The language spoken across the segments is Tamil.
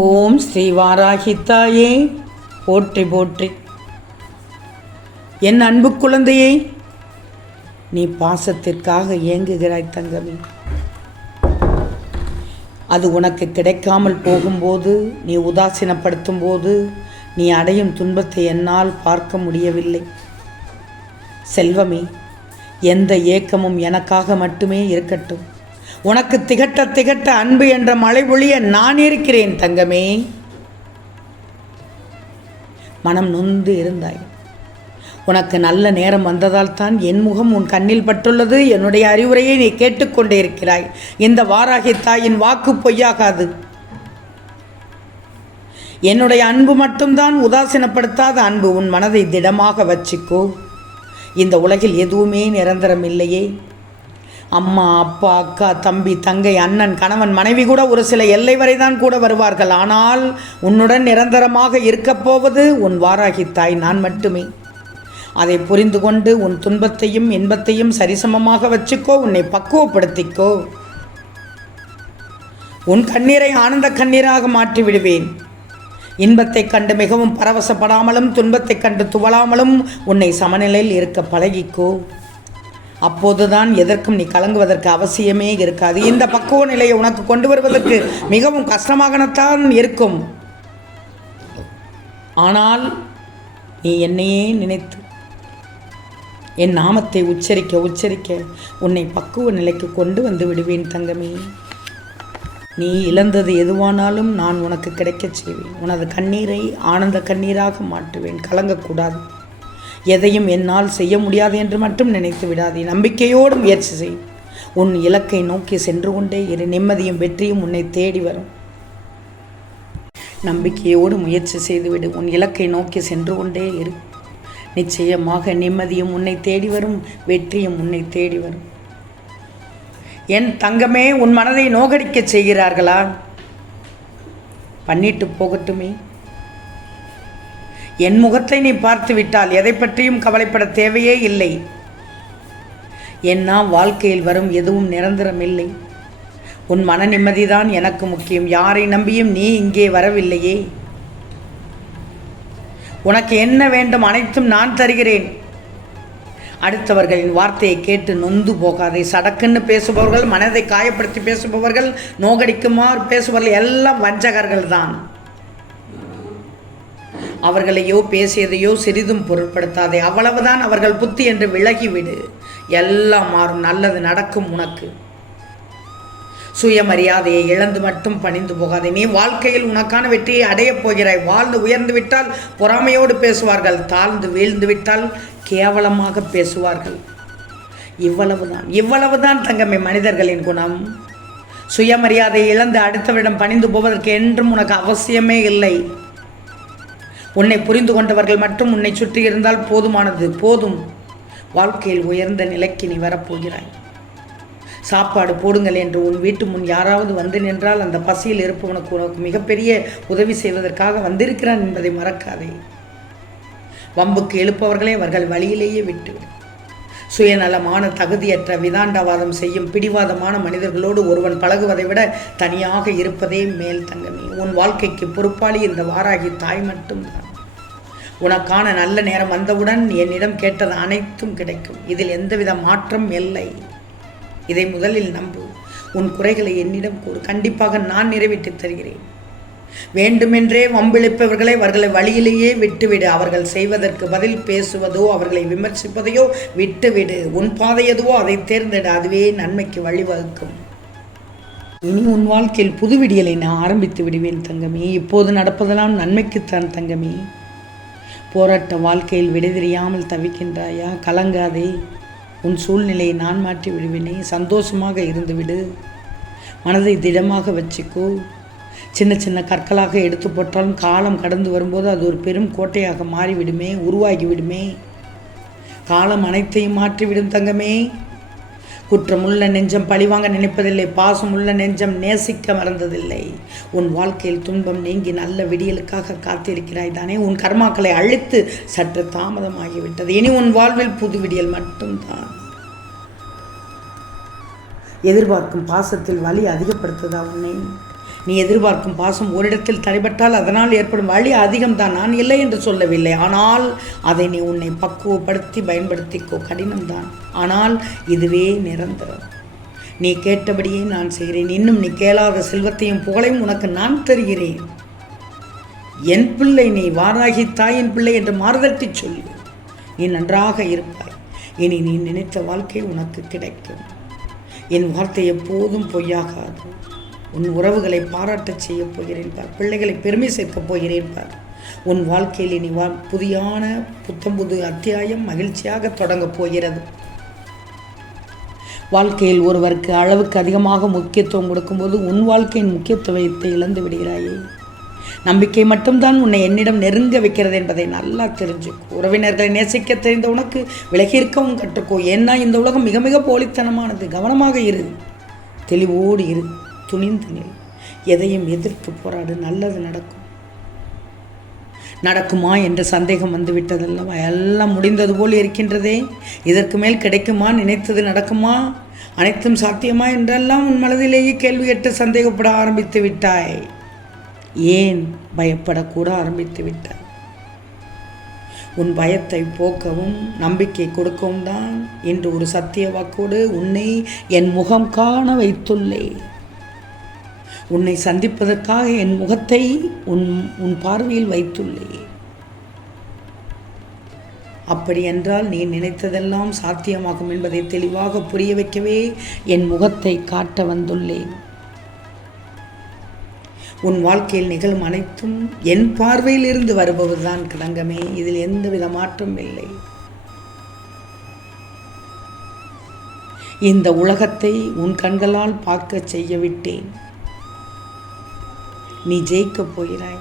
ஓம் ஸ்ரீ வாராகித்தாயே. போற்றி போற்றி. என் அன்பு குழந்தையே நீ பாசத்திற்காக ஏங்குகிறாய் தங்கமே. அது உனக்கு கிடைக்காமல் போகும்போது நீ உதாசீனப்படுத்தும் போது நீ அடையும் துன்பத்தை என்னால் பார்க்க முடியவில்லை. செல்வமே எந்த ஏக்கமும் எனக்காக மட்டுமே இருக்கட்டும். உனக்கு திகட்ட திகட்ட அன்பு என்ற மழை ஒழிய நான் இருக்கிறேன் தங்கமே. மனம் நொந்து இருந்தாய். உனக்கு நல்ல நேரம் வந்ததால் தான் என் முகம் உன் கண்ணில் பட்டுள்ளது. என்னுடைய அறிவுரையை நீ கேட்டுக்கொண்டே இருக்கிறாய். இந்த வாராகி தாயின் வாக்கு பொய்யாகாது. என்னுடைய அன்பு மட்டும்தான் உதாசீனப்படுத்தாத அன்பு உன் மனதை திடமாக வச்சிக்கோ. இந்த உலகில் எதுவுமே நிரந்தரம் இல்லையே அம்மா அப்பா அக்கா தம்பி தங்கை அண்ணன் கணவன் மனைவி கூட ஒரு சில எல்லை வரை தான் கூட வருவார்கள். ஆனால் உன்னுடன் நிரந்தரமாக இருக்கப் போவது உன் வாராகி தாய் நான் மட்டுமே. அதை புரிந்து கொண்டு உன் துன்பத்தையும் இன்பத்தையும் சரிசமமாக வச்சுக்கோ உன்னை பக்குவப்படுத்திக்கோ. உன் கண்ணீரை ஆனந்த கண்ணீராக மாற்றி விடுவேன் இன்பத்தைக் கண்டு மிகவும் பரவசப்படாமலும் துன்பத்தைக் கண்டு துவளாமலும் உன்னை சமநிலையில் இருக்க பழகிக்கோ. அப்போதுதான் எதற்கும் நீ கலங்குவதற்கு அவசியமே இருக்காது. இந்த பக்குவ நிலையை உனக்கு கொண்டு வருவதற்கு மிகவும் கஷ்டமாகத்தான் இருக்கும். ஆனால் நீ என்னையே நினைத்து என் நாமத்தை உச்சரிக்க உச்சரிக்க உன்னை பக்குவ நிலைக்கு கொண்டு வந்து விடுவேன் தங்கமே. நீ இழந்தது எதுவானாலும் நான் உனக்கு கிடைக்கச் செய்வேன். உனது கண்ணீரை ஆனந்த கண்ணீராக மாற்றுவேன். கலங்கக்கூடாது. எதையும் என்னால் செய்ய முடியாது என்று மட்டும் நினைத்து விடாதே. நம்பிக்கையோடு முயற்சி செய். உன் இலக்கை நோக்கி சென்று கொண்டே இரு. நிம்மதியும் வெற்றியும் உன்னை தேடி வரும். நம்பிக்கையோடு முயற்சி செய்துவிடு. உன் இலக்கை நோக்கி சென்று கொண்டே இரு. நிச்சயமாக நிம்மதியும் உன்னை தேடி வரும். வெற்றியும் உன்னை தேடி வரும். என் தங்கமே உன் மனதை நோகடிக்க செய்கிறார்களா? பண்ணிட்டு போகட்டுமே. என் முகத்தை நீ பார்த்து விட்டால் எதை பற்றியும் கவலைப்பட தேவையே இல்லை. என்னா வாழ்க்கையில் வரும் எதுவும் நிரந்தரம் இல்லை. உன் மன நிம்மதிதான் எனக்கு முக்கியம். யாரை நம்பியும் நீ இங்கே வரவில்லையே. உனக்கு என்ன வேண்டும் அனைத்தும் நான் தருகிறேன். அடுத்தவர்களின் வார்த்தையை கேட்டு நொந்து போகாதே. சடக்குன்னு பேசுபவர்கள் மனதை காயப்படுத்தி பேசுபவர்கள் நோகடிக்குமாறு பேசுபவர்கள் எல்லாம் வஞ்சகர்கள் தான் அவர்களையோ பேசியதையோ சிறிதும் பொருட்படுத்தாதே. அவ்வளவுதான் அவர்கள் புத்தி என்று விலகிவிடு. எல்லாம் மாறும். நல்லது நடக்கும் உனக்கு. சுயமரியாதையை இழந்து மட்டும் பணிந்து போகாதே. நீ வாழ்க்கையில் உனக்கான வெற்றியை அடையப் போகிறாய். வாழ்ந்து உயர்ந்து விட்டால் பொறாமையோடு பேசுவார்கள். தாழ்ந்து வீழ்ந்து விட்டால் கேவலமாக பேசுவார்கள். இவ்வளவுதான் இவ்வளவுதான் தங்கமே மனிதர்களின் குணம். சுயமரியாதை இழந்து அடுத்தவரிடம் பணிந்து போவதற்கு என்றும் உனக்கு அவசியமே இல்லை. உன்னை புரிந்து கொண்டவர்கள் மட்டும் உன்னை சுற்றி இருந்தால் போதுமானது போதும். வாழ்க்கையில் உயர்ந்த நிலைக்கு நீ வரப்போகிறாய். சாப்பாடு போடுங்கள் என்று உன் வீட்டு முன் யாராவது வந்து நின்றால் அந்த பசியில் இருப்பவனுக்கு உனக்கு மிகப்பெரிய உதவி செய்வதற்காக வந்திருக்கிறான் என்பதை மறக்காதே. வம்புக்கு எழுப்பவர்களே அவர்கள் வழியிலேயே விட்டு. சுயநலமான தகுதியற்ற விதாண்டவாதம் செய்யும் பிடிவாதமான மனிதர்களோடு ஒருவன் பழகுவதை விட தனியாக இருப்பதே மேல் தங்கமே. உன் வாழ்க்கைக்கு பொறுப்பாளி இந்த வாராகி தாய் மட்டும்தான். உனக்கான நல்ல நேரம் வந்தவுடன் என்னிடம் கேட்டது அனைத்தும் கிடைக்கும். இதில் எந்தவித மாற்றம் இல்லை. இதை முதலில் நம்பு. உன் குறைகளை என்னிடம் கூறு. கண்டிப்பாக நான் நிறைவிட்டு தருகிறேன். வேண்டுமென்றே வம்பிழிப்பவர்களை அவர்களை வழியிலேயே விட்டுவிடு. அவர்கள் செய்வதற்கு பதில் பேசுவதோ அவர்களை விமர்சிப்பதையோ விட்டுவிடு. உன் பாதை எதுவோ அதை தேர்ந்தெடு. அதுவே நன்மைக்கு வழிவகுக்கும். இனி உன் வாழ்க்கையில் புது விடியலை நான் ஆரம்பித்து விடுவேன் தங்கமே. இப்போது நடப்பதெல்லாம் நன்மைக்குத்தான் தங்கமே. போராட்ட வாழ்க்கையில் விடை தெரியாமல் தவிக்கின்றாயா? கலங்காதே. உன் சூழ்நிலையை நான் மாற்றி விடுவேனே. சந்தோஷமாக இருந்துவிடு மனதை திடமாக வச்சுக்கோ. சின்ன சின்ன கற்களாக எடுத்து போட்டாலும் காலம் கடந்து வரும்போது அது ஒரு பெரும் கோட்டையாக மாறிவிடுமே உருவாகிவிடுமே. காலம் அனைத்தையும் மாற்றிவிடும் தங்கமே. குற்றமுள்ள நெஞ்சம் பழிவாங்க நினைப்பதில்லை பாசமுள்ள நெஞ்சம் நேசிக்க மறந்ததில்லை. உன் வாழ்க்கையில் துன்பம் நீங்கி நல்ல விடியலுக்காக காத்திருக்கிறாய் தானே? உன் கர்மாக்களை அழித்து சற்று தாமதமாகிவிட்டது. இனி உன் வாழ்வில் புது விடியல் மட்டும்தான். எதிர்பார்க்கும் பாசத்தில் வலி அதிகப்படுத்துதா உன்னை? நீ எதிர்பார்க்கும் பாசம் ஓரிடத்தில் தடைபட்டால் அதனால் ஏற்படும் வழி அதிகம்தான். நான் இல்லை என்று சொல்லவில்லை. ஆனால் அதை நீ உன்னை பக்குவப்படுத்தி பயன்படுத்திக்கோ. கடினம்தான். ஆனால் இதுவே நிரந்தரம். நீ கேட்டபடியே நான் செய்கிறேன். இன்னும் நீ கேளாத செல்வத்தையும் புகழையும் உனக்கு நான் தருகிறேன். என் பிள்ளை நீ வாராகி தாயின் பிள்ளை என்று மாறுதட்டி சொல்லு. நீ நன்றாக இருப்பாய். இனி நீ நினைத்த வாழ்க்கை உனக்கு கிடைக்கும். என் வார்த்தை எப்போதும் பொய்யாகாது. உன் உறவுகளை பாராட்டச் செய்யப் போகிறேன் பார். பிள்ளைகளை பெருமை சேர்க்கப் போகிறேன் பார். உன் வாழ்க்கையில் இனி வா புதியான புத்தம்புது அத்தியாயம் மகிழ்ச்சியாக தொடங்கப் போகிறது. வாழ்க்கையில் ஒருவருக்கு அளவுக்கு அதிகமாக முக்கியத்துவம் கொடுக்கும்போது உன் வாழ்க்கையின் முக்கியத்துவத்தை இழந்து விடுகிறாயே. நம்பிக்கை மட்டும்தான் உன்னை என்னிடம் நெருங்க வைக்கிறது என்பதை நல்லா தெரிஞ்சுக்கோ. உறவினர்களை நேசிக்க தெரிந்த உனக்கு விலகி இருக்கவும் கற்றுக்கோ. ஏன்னா இந்த உலகம் மிக மிக போலித்தனமானது. கவனமாக இரு. தெளிவோடு இரு. துணிந்து நில். எதையும் எதிர்த்து போராடு நல்லது நடக்கும். நடக்குமா என்ற சந்தேகம் வந்து விட்டதல்லவா? எல்லாம் முடிந்தது போல் இருக்கின்றதே. இதற்கு மேல் கிடைக்குமா? நினைத்தது நடக்குமா? அனைத்தும் சாத்தியமா என்றெல்லாம் உன் மனதிலேயே கேள்வி கேட்டு சந்தேகப்பட ஆரம்பித்து விட்டாய். ஏன் பயப்படக்கூட ஆரம்பித்து விட்டாய்? உன் பயத்தை போக்கவும் நம்பிக்கை கொடுக்கவும் தான் இன்று ஒரு சத்திய வாக்கோடு உன்னை என் முகம் காண வைத்துள்ளேன். உன்னை சந்திப்பதற்காக என் முகத்தை உன் உன் பார்வையில் வைத்துள்ளேன். அப்படியென்றால் நீ நினைத்ததெல்லாம் சாத்தியமாகும் என்பதை தெளிவாக புரிய வைக்கவே என் முகத்தை காட்ட வந்துள்ளேன். உன் வாழ்க்கையில் நிகழும் அனைத்தும் என் பார்வையிலிருந்து வருபவர்தான் கிடங்கமே இதில் எந்தவித மாற்றம் இல்லை. இந்த உலகத்தை உன் கண்களால் பார்க்க செய்ய விட்டேன். நீ ஜெயிக்கப் போகிறாய்.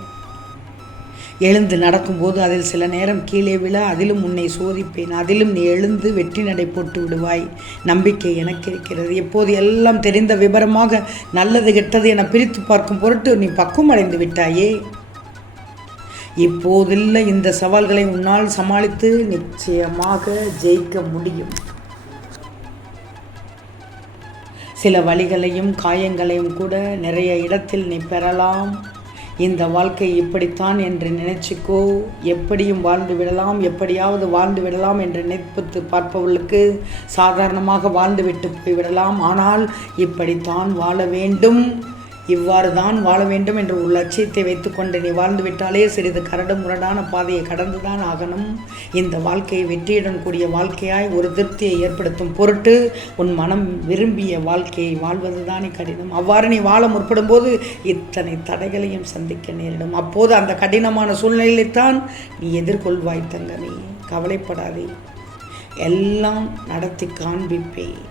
எழுந்து நடக்கும்போது அதில் சில நேரம் கீழே விழ அதிலும் உன்னை சோதிப்பேன். அதிலும் நீ எழுந்து வெற்றி நடை போட்டு விடுவாய். நம்பிக்கை எனக்கு இருக்கிறது. எப்போது எல்லாம் தெரிந்த விவரமாக நல்லது கெட்டது என பிரித்து பார்க்கும் பொருட்டு நீ பக்குவம் அடைந்து விட்டாயே. இப்போதில்ல இந்த சவால்களை உன்னால் சமாளித்து நிச்சயமாக ஜெயிக்க முடியும். சில வழிகளையும் காயங்களையும் கூட நிறைய இடத்தில் நீ பெறலாம். இந்த வாழ்க்கை இப்படித்தான் என்று நினைச்சுக்கோ. எப்படியும் வாழ்ந்து விடலாம். எப்படியாவது வாழ்ந்து விடலாம் என்று நினைப்பித்து பார்ப்பவர்களுக்கு சாதாரணமாக வாழ்ந்து விட்டு போய்விடலாம். ஆனால் இப்படித்தான் வாழ வேண்டும். இவ்வாறு தான் வாழ வேண்டும் என்ற ஒரு லட்சியத்தை வைத்துக்கொண்டு நீ வாழ்ந்துவிட்டாலே சிறிது கரடு முரடான பாதையை கடந்துதான் ஆகணும். இந்த வாழ்க்கையை வெற்றியுடன் கூடிய வாழ்க்கையாய் ஒரு திருப்தியை ஏற்படுத்தும் பொருட்டு உன் மனம் விரும்பிய வாழ்க்கையை வாழ்வது தானே கடினம். அவ்வாறு நீ வாழ முற்படும் போது இத்தனை தடைகளையும் சந்திக்க நேரிடும். அப்போது அந்த கடினமான சூழ்நிலையைத்தான் நீ எதிர்கொள்வாய் தங்கமே. கவலைப்படாதே. எல்லாம் நடத்தி காண்பிப்பேன்.